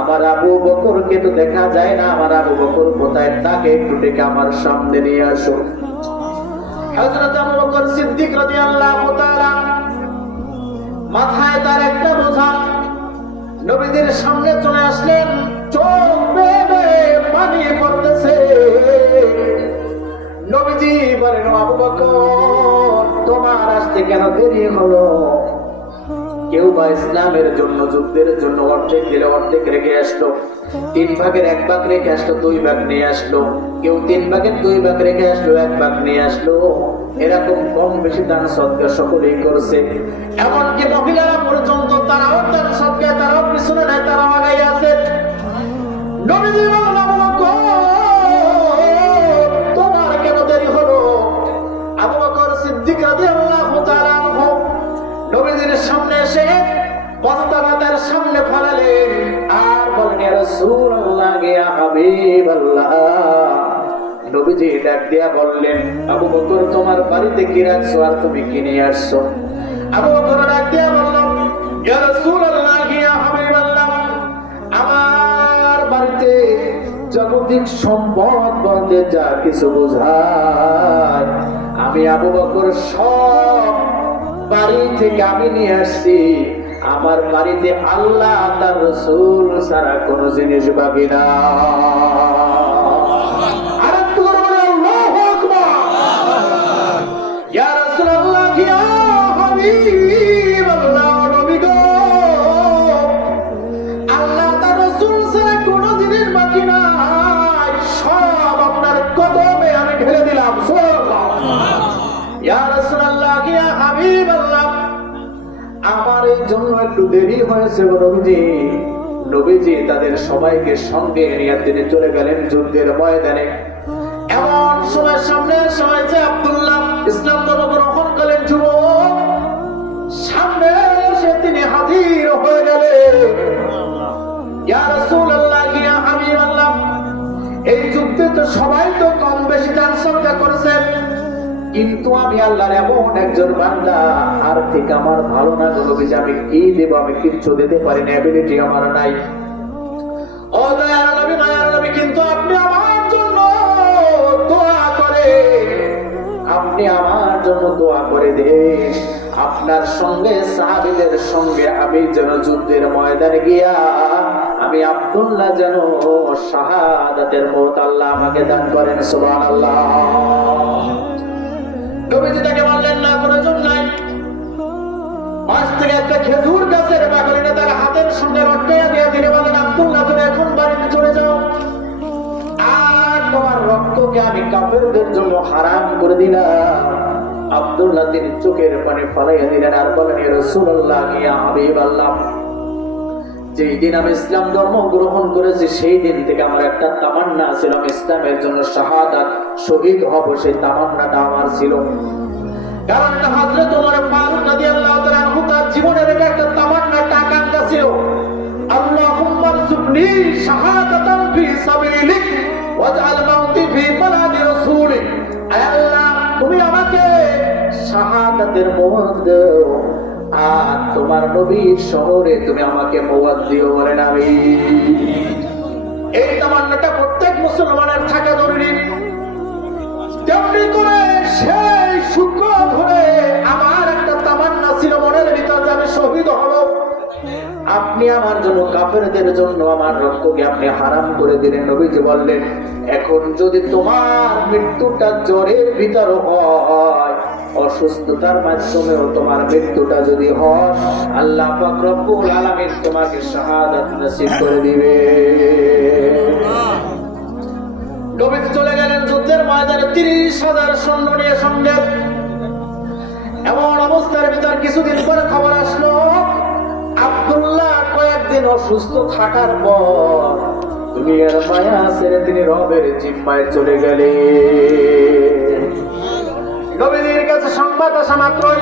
আমার আবু বকরকে তো দেখা যায় না, আমার আবু বকর কোথায় তাকে একটু ডেকে আমার সামনে নিয়ে আসো। হযরত আবু বকর সিদ্দিক রাদিয়াল্লাহু তাআলা মাথায় তার একটা বোঝা, নবীদের সামনে চলে আসলেন, চোখ পানি পড়তেছে। নবীজি বলেন আবু বকর, তোমার আসতে কেন দেরি হলো? কেউ বা ইসলামের জন্য, যুদ্ধের জন্য অর্ধেক দিলে অর্ধেক রেখে আসলো। তিন ভাগের এক ভাগ রেখে আসলো, দুই ভাগ নিয়ে আসলো। কেউ তিন ভাগের দুই ভাগ রেখে আসলো, এক ভাগ নিয়ে আসলো। এরকম কম বেশি দান সৎকার সকলেই করছে। এমনকি মহিলারা পর্যন্ত তারাও দান সৎকার, তারাও পিছনে নাই, তারাও আগাই আছে। নবীজি এসে সামনে ফেলালেন আর বলেন নবীজি ডাক দিয়া বললেন, আবু বকর, তোমার বাড়িতে কি রাখছো আর তুমি কি নিয়ে আসছো? আবু বকর ডাক দিয়া বলল ইয়া আমার বাড়িতে জাগতিক সম্পদ বলতে যা কিছু বোঝায়, আমি আবু বকর সব বাড়ি থেকে আমি নিয়ে আসছি। আমার বাড়িতে আল্লাহ তার রসুল সারা কোনো জিনিস বাকি না। নবীজি তাদের সবাইকে সঙ্গে নিয়ে তিনি চলে গেলেন যুদ্ধের ময়দানে। এমন সময় সামনে সময় যে আব্দুল্লাহ ইসলাম ধর্ম গ্রহণ যুবক। সামনে এসে তিনি হাজির হয়ে গেলেন। এই যুদ্ধে তো সবাই তো কম বেশি করেছেন কিন্তু আমি আল্লাহর এমন একজন বান্দা, আর আর্থিক আমার ভালো না নবী যে আমি কি দেব? আমি কিচ্ছু দিতে পারি না অ্যাবিলিটি আমার নাই। আপনি আমার জন্য দোয়া করে দিন। আপনার সঙ্গে, সাহাবীদের সঙ্গে আমি যেন যুদ্ধের ময়দানে গিয়া, আমি আব্দুল্লাহ যেন শাহাদাতের মত আল্লাহ আমাকে দান করেন, সুবহানাল্লাহ। নবীজি তাকে বললেন না প্রয়োজন নাই। পাশ থেকে একটা খেজুর গাছের বাগলিনে তার হাতের সঙ্গে রটকাইয়া দিয়ে তিনি বলেন, আব্দুল্লাহ, তুমি এখন বাড়িতে চলে যাও। আর তোমার রক্তকে আমি কাফেরদের জন্য হারাম করে দিলাম। আব্দুল্লাহ তিনি চোখের পানি ফলাইয়া দিলেন আর বলেন রাসূলুল্লাহ ইয়া হাবিবাল্লাহ যেই দিন আমি ইসলাম ধর্ম গ্রহণ করেছি, সেই দিন থেকে আমার একটা তামান্না ছিল আমি ইসলামের জন্য শাহাদাত শহীদ হব, সেই তামান্নাটা আমার ছিল। কারণ ফারুক রাদিয়াল্লাহু তাআলা আনহু তার জীবনের এটা একটা তামান্না, একটা আকাঙ্ক্ষা ছিল। ফি মাউতি ফি আল্লাহ, তুমি আমাকে শাহাদাতের মোহর দাও। আর তোমার নবীর শহরে তুমি আমাকে এই তামান্নাটা প্রত্যেক মুসলমানের থাকা জরুরি। তেমনি করে সেই শুক্র ধরে আমার একটা তামান্না ছিল মনের ভিতর যে আমি শহীদ হব। আপনি আমার জন্য কাফেরদের জন্য আমার রক্তকে আপনি হারাম করে দিলেন। নবীজি বললেন, এখন যদি তোমার মৃত্যুটা জ্বরের ভিতর হয় অসুস্থতার মাধ্যমেও তোমার মৃত্যুটা যদি হয়, আল্লাহ রব্বুল আলামিন তোমাকে শাহাদাত নসিব করে দিবে। নবীজি চলে গেলেন যুদ্ধের ময়দানে, তিরিশ হাজার সৈন্য নিয়ে সঙ্গে। এমন অবস্থার ভিতর কিছুদিন পরে খবর আসলো, আব্দুল্লাহ কয়েকদিন অসুস্থ থাকার পর দুনিয়ার মায়া ছেড়ে তিনি রবের জিম্মায় চলে গেলেন। নবীদের কাছে সংবাদ আসা মাত্রই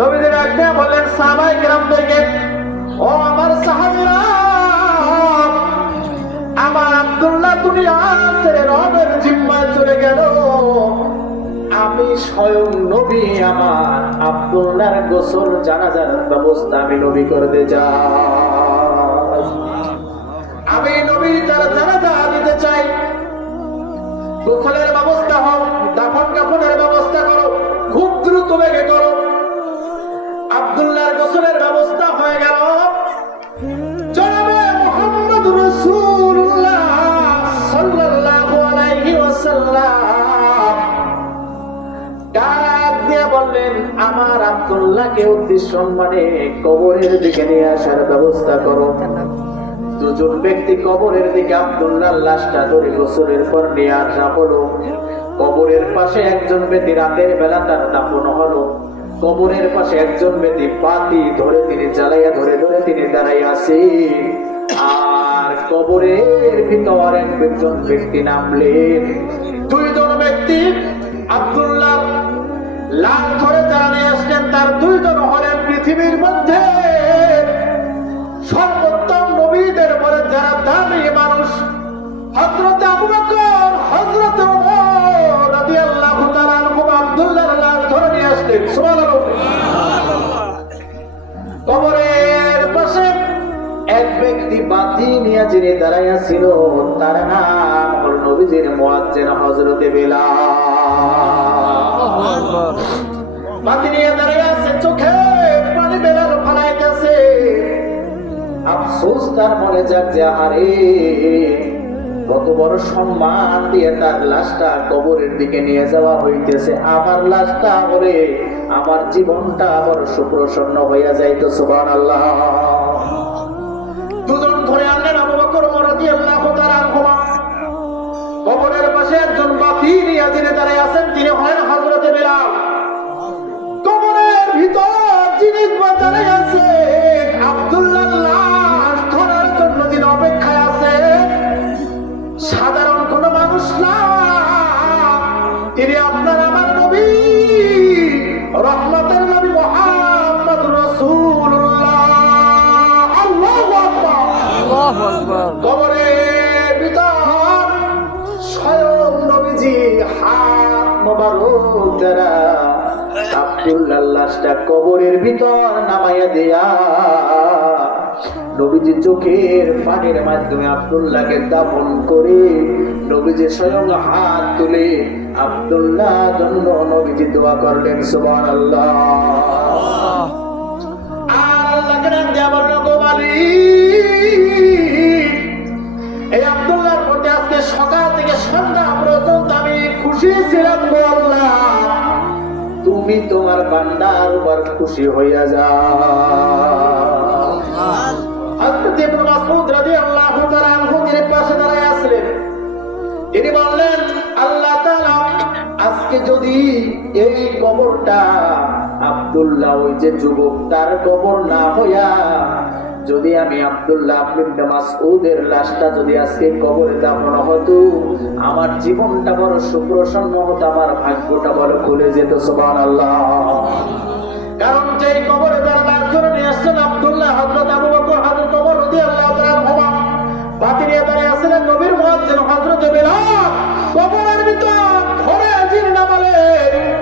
নবীদের আজ্ঞা বললেন, সাহাবাই গ্রামদেরকে ও আমার সাহাবিরা, আমার আব্দুল্লাহ দুনিয়া ছেড়ে রবের জিম্মায় চলে গেল। আমি স্বয়ং নবী, আমার আব্দুল্লাহর গোসল, জানাজার ব্যবস্থা আমি নবী করতে যাই আমি নবী তার জানাজা দিতে চাই, গোসলের ব্যবস্থা হোক দাফন কাফনের ব্যবস্থা বেগে করো আব্দুল্লাহর গোসলের ব্যবস্থা হয়ে গেল। সম্মানে কবরের দিকে নিয়ে আসার ব্যবস্থা করো। দুজন ব্যক্তি কবরের দিকে আব্দুল্লাহর লাশটা ধরে গোসলের পর নিয়ে আসা হলো। কবরের পাশে একজন ব্যক্তি রাতের বেলা তার দাফন হলো। কবরের পাশে একজন ব্যক্তি পাতি ধরে তিনি জ্বালাইয়া ধরে ধরে তিনি দাঁড়াইয়া আছেন। আর কবরের ভিতর একজন ব্যক্তি নামলেন। দুইজন ব্যক্তি আব্দুল্লাহ লাল ধরে নিয়ে আসলেন। তার দুইজন হলেন পৃথিবীর মধ্যে সর্বোত্তম নবীদের পরে যারা দামি মানুষ, হযরত আবু বকর। যিনি দাঁড়াইয়া ছিল, তার নাম নবীজির মুয়াজ্জিন হযরতে বেলাল। বাতি নিয়ে আছে, চোখে পানি বেলাল ফালাইতেছে। আফসোস তার মনে আরে, কত বড় সম্মান দিয়ে তার লাশটা কবরের দিকে নিয়ে যাওয়া হইতেছে। আমার লাশটা বলে আমার জীবনটা আবার সুপ্রসন্ন হইয়া যাইতো সুবান আল্লাহ কবরের পাশে একজন বাতি নিয়ে যিনি দাঁড়ায় আছেন তিনি হলেন হযরতে বেলাল। কবরের ভিতর যিনি দাঁড়ায় আছে আব্দুল্লাহ লাশ ধরার জন্য যিনি অপেক্ষায় আছে সাধারণ কোন মানুষ না। তিনি আপনার আমার নবী রহমতের নবী মোহাম্মদ রসুল্লাহ আল্লাহু আকবার। আল্লাহু আকবার। মোবারক আব্দুল্লাহ লাশটা কবরের ভিতর নামাইয়া দেয়া নবীজি চোখের পানির মাধ্যমে আব্দুল্লাহকে দাফন করে নবীজি স্বয়ং হাত তুলে আব্দুল্লাহ জন্য নবীজি দোয়া করলেন, সুবহানাল্লাহ। আল্লাহকে তুমি তোমার বান্দার উপর খুশি হইয়া যাও। হযরত ইবনে মাসউদ রাদিয়াল্লাহু তাআলা আনহু তিনি পাশে দাঁড়ায় আসলেন। তিনি বললেন, আল্লাহ তাআলা, আজকে যদি এই কবরটা আব্দুল্লাহ ওই যে যুবক তার কবর না হইয়া যদি আমি আব্দুল্লাহ লাশটা যদি আজকে কবরে দাফন হতো, আমার জীবনটা বড় সুপ্রসন্ন হতো, আমার ভাগ্যটা বড় খুলে যেত, সুবহানাল্লাহ। কারণ যে কবরে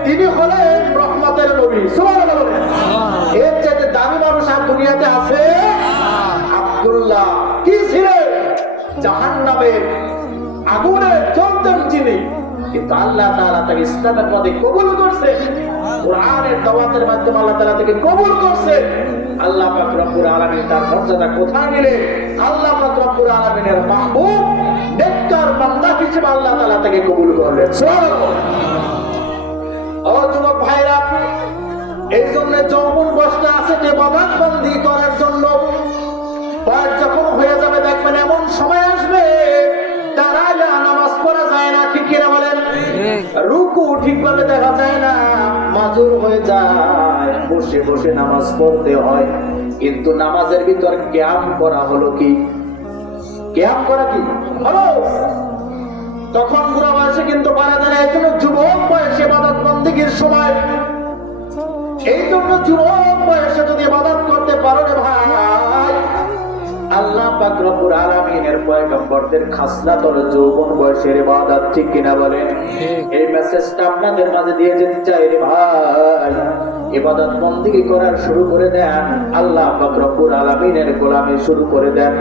তিনি এর চাইতে দামি মানুষ আর দুনিয়াতে আছে আব্দুল্লাহ, কি ছিলেন জাহান্নামের আগুনে চলতেন যিনি। কিন্তু আল্লাহ তাআলা তাকে ইসলামের পথে কবুল করছে। কোরআনের দাওয়াতের মাধ্যমে আল্লাহ তাআলা তাকে কবুল করছে। আল্লাহ পাক রব্বুল তার মর্যাদা কোথায় নিলেন আল্লাহ পাক রব্বুল মাহবুব, নেককার বান্দা হিসেবে আল্লাহ তাআলা তাকে কবুল করলেন। ও যুবক ভাইরা, এই জন্য যৌবন বসতে আছে যে বাবান বন্দি করার জন্য বয়স যখন হয়ে যাবে দেখবেন এমন সময় আসবে দাঁড়াইলে নামাজ পড়া যায় না ঠিক কিনা বলেন? ঠিক। রুকু ঠিকভাবে দেখা যায় না মাজুর হয়ে যায় বসে বসে নামাজ পড়তে হয়। কিন্তু নামাজের ভিতর ক্যাম করা হলো কি? ক্যাম করা কি? হলো। তখন বুড়া বয়সে কিন্তু পারা যায় না এই জন্য যুবক বয়সে বাদত বন্দিগির সময়। এই জন্য যুবক বয়সে যদি ইবাদত করতে পারো রে ভাই আল্লাহ পাক রব্বুল আলামিনের পয়গম্বরদের খাসলাত হলো যৌবন বয়সের ইবাদত ঠিক কিনা বলেন? এই মেসেজটা আপনাদের মাঝে দিয়ে যেতে চাই রে ভাই। ইবাদত বন্দিগি করার শুরু করে দেন। আল্লাহ পাক রব্বুল আলামিনের গোলামি শুরু করে দেন।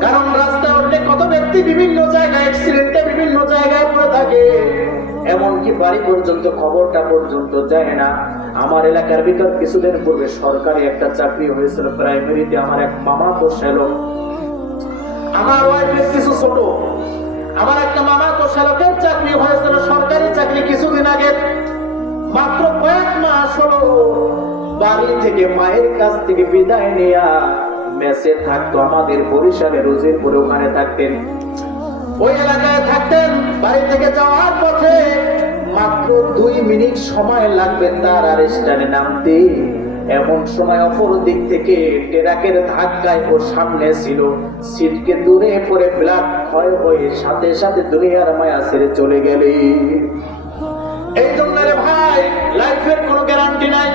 কারণ রাস্তায় বিভিন্ন জায়গায় অ্যাক্সিডেন্টে বিভিন্ন জায়গায় পড়ে থাকে। এমনকি বাড়ি পর্যন্ত খবরটা পর্যন্ত যায় না। আমার এলাকার ভিতর কিছুদিন পূর্বে সরকারি একটা চাকরি হয়েছিল প্রাইমারিতে আমার এক মামা তো শ্যালক আমার ওয়াইফের কিছু ছোট। আমার একটা মামা তো শ্যালকের চাকরি হয়েছিল, সরকারি চাকরি কিছুদিন আগে। মাত্র কয়েক মাস হলো বাড়ি থেকে মায়ের কাছ থেকে বিদায় নেয়া মেসে থাকতো আমাদের বরিশালে রোজের পরে ওখানে থাকতেন। ওই এলাকায় থাকতেন, বাড়ি থেকে যাওয়ার পথে মাত্র দুই মিনিট সময় লাগবে তার আর স্টানে নামতে। এমন সময় অপর দিক থেকে টেরাকের ধাক্কায় ও সামনে ছিল। সিটকে দূরে পড়ে ব্লাক ক্ষয় হয়ে সাথে সাথে দুনিয়ার মায়া ছেড়ে চলে গেলে। এই জন্য ভাই, লাইফের কোনো গ্যারান্টি নাই।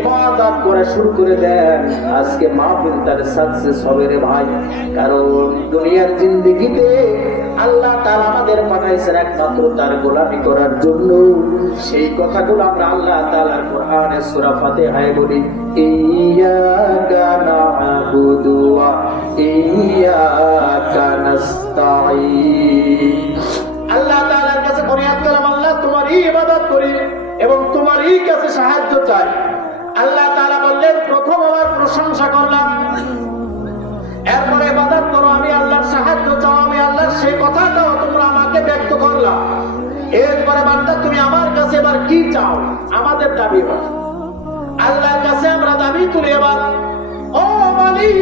এবাদত করে শুরু করে দেন। আজকে মাহফিল তার সাকসেস হবে রে ভাই। কারণ দুনিয়ার জিন্দিগিতে আল্লাহ তার আমাদের পাঠাইছেন একমাত্র তার গোলামি করার জন্য। সেই কথাগুলো আমরা আল্লাহ তাআলার কোরআনে সূরা ফাতিহায় বলি ইyyaka না'বুদু ওয়া ইyyaka নাস্তাঈন। আল্লাহ তাআলার কাছে ফরিয়াদ করলাম ইবাদত করি এবং তোমারই কাছে সাহায্য চাই। আল্লাহ তাআলা বললেন প্রথম আমার প্রশংসা করলাম। এরপরে ইবাদত করো আমি আল্লাহর সাহায্য চাও আমি আল্লাহর সেই কথাটাও তোমরা আমাকে ব্যক্ত করলাম এরপরে বান্দা তুমি আমার কাছে এবার কি চাও? আমাদের দাবি হয় আল্লাহর কাছে আমরা দাবি তুলি এবার। ও মালিক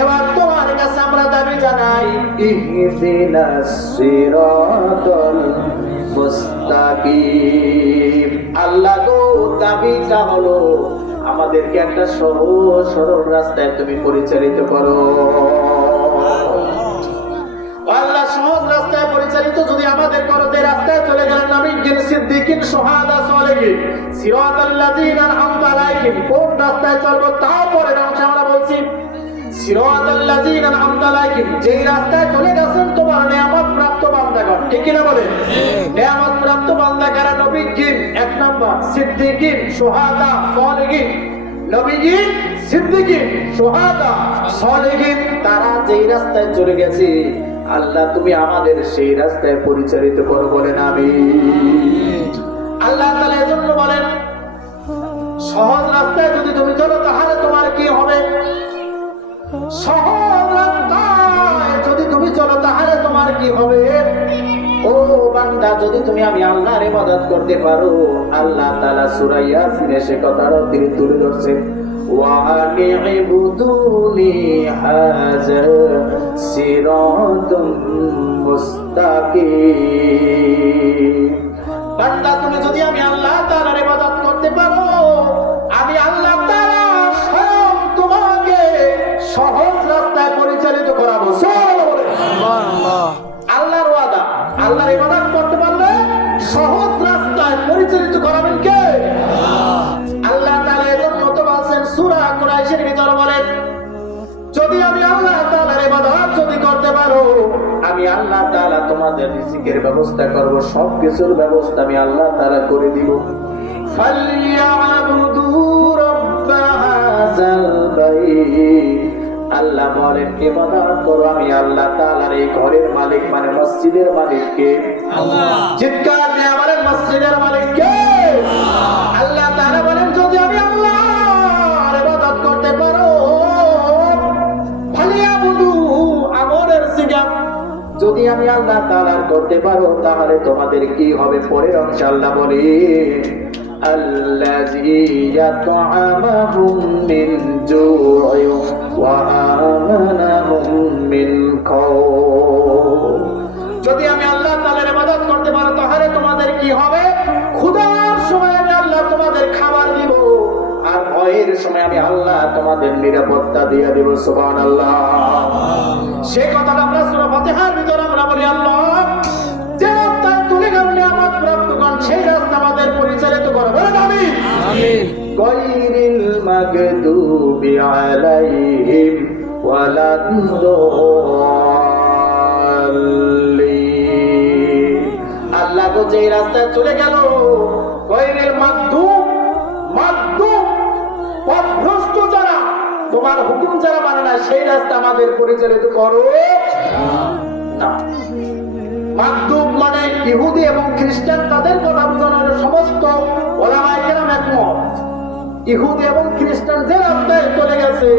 এবার তোমার কাছে আমরা দাবি জানাই। ইহদিনাস সিরাতাল মুস্তাকিম। আল্লাহ গো দাবিটা হলো আমাদেরকে একটা সহজ, সরল রাস্তায় তুমি পরিচালিত করো। পরিচালিত, যদি আমাদের করো যে রাস্তায় চলে গেলেন সিদ্দিকিন সিরাতাল্লাযীনা আনআমতা আলাইহিম। কোন রাস্তায় চলবো তাও পরের আমরা বলছি যেই রাস্তায় চলে গেছেন তোমার নিয়ামত প্রাপ্ত বান্দাগণ। ঠিক কি না বলে প্রাপ্ত বান্দা কারা? নবীন এক নাম্বার সিদ্দিকিন সোহাদা সলেগিন নবীজি সিদ্দিকিন সোহাদা সলেহিন তারা যেই রাস্তায় চলে গেছে আল্লাহ তুমি আমাদের সেই রাস্তায় পরিচালিত করো বলেন আমি আল্লাহ তাআলা এজন্য বলেন সহজ রাস্তায় যদি তুমি হবে। ও বান্দা, যদি তুমি আমি আল্লাহর ইবাদত করতে পারো, আল্লাহ তাআলা সূরা ইয়াসিনে সে কথাটাও তিনি তুলে বান্দা, তুমি যদি আমি আল্লাহ তাআলার ইবাদত করতে পারো রিজিকের ব্যবস্থা করব সব কিছুর ব্যবস্থা আমি আল্লাহ তাআলা করে দিব। আল্লাহ বলেন ইবাদত করো আমি আল্লাহ তাআলার এই ঘরের মালিক মানে মসজিদের মালিককে। আল্লাহ। চিৎকার দিয়ে বলেন মসজিদের মালিক কে আল্লাহ তাআলা বলেন যদি আমি আল্লাহর যদি আমি আল্লাহ তাআলার করতে পারো তাহলে তোমাদের কি হবে পরের অংশে আল্লাহ বলে الذي يطعمهم من جوع وآمنهم من خوف যদি আমি আল্লাহ তাআলার ইবাদত করতে পারো তাহলে তোমাদের কি হবে ক্ষুধার সময় আমি আল্লাহ তোমাদের খাবার দিব আর ভয়ের সময় আমি আল্লাহ তোমাদের নিরাপত্তা দিয়ে দিব সুবহানাল্লাহ সে কথাটা আমরা সূরা ফাতিহার ভিতরে আমরা বলি আল্লাহ। যে রাস্তায় তুলে গেল নিয়ামত প্রাপ্তগণ সেই রাস্তা আমাদের পরিচালিত করো। বলেন আমিন। আমিন। মাগদুবি আলাইহিম ওয়ালাদ-দাল্লিন। আল্লাহ গো যে রাস্তায় চলে গেল গৈরের মাধ্যম মাধ্যম পথভ্রষ্ট যারা তোমার হুকুম যারা মানে না সেই রাস্তা আমাদের পরিচালিত করো। মাকদুব মানে ইহুদি এবং খ্রিস্টান, তাদের কথা বোঝানোর সমস্ত ওলামায়ে কেরাম একমত। ইহুদি এবং খ্রিস্টান যে রাস্তায় চলে গেছে,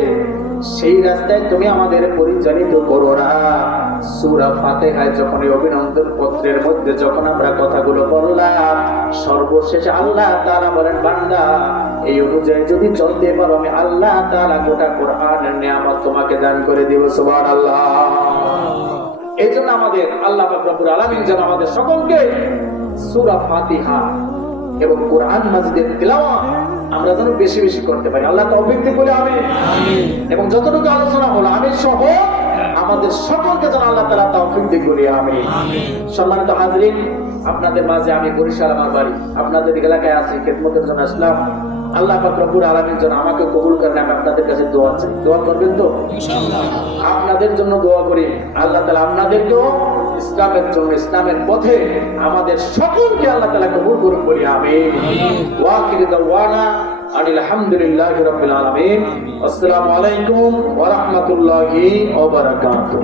সেই রাস্তায় তুমি আমাদের পরিচালিত করো না। সুরা ফাতেহায় যখন অভিনন্দন পত্রের মধ্যে যখন আমরা কথাগুলো বললাম সর্বশেষে আল্লাহ তাআলা বলেন, বান্দা, এই অনুযায়ী যদি চলতে পারো, আমি আল্লাহ তাআলা গোটা কোরআনের নিয়ামত তোমাকে দান করে দিব, সুবহানাল্লাহ। এই জন্য আমাদের আল্লাহ রব্বুল আলামিন যেন আমাদের সকলকে সূরা ফাতিহা এবং কোরআন মাজিদের তিলাওয়াত আমরা যেন বেশি বেশি করতে পারি। আল্লাহ তৌফিক দিক বলে আমি এবং যতটুকু আলোচনা হলো আমি সহ আমাদের সকলকে যেন আল্লাহ তাআলা তৌফিক দিক বলি আমি সম্মানিত হাজরিন আপনাদের মাঝে আমি বরিশাল আমার বাড়ি। আপনাদের এলাকায় আছি খেদমতের জন্য আসলাম। আল্লাহ পাক রব্বুল আলামিন যেন আমাকে কবুল করেন আমি আপনাদের কাছে দোয়া চাই। দোয়া করবেন তো? আপনাদের জন্য দোয়া করি। আল্লাহ তালা আপনাদেরকেও ইসলামের জন্য ইসলামের পথে আমাদের সকলকে আল্লাহ তালা কবুল করুন বলি আমি ওয়াকির দাওয়ানা আনিল হামদুলিল্লাহি রাব্বিল আলামিন। আসসালামু আলাইকুম ওয়া রাহমাতুল্লাহি ওয়া বারাকাতুহু।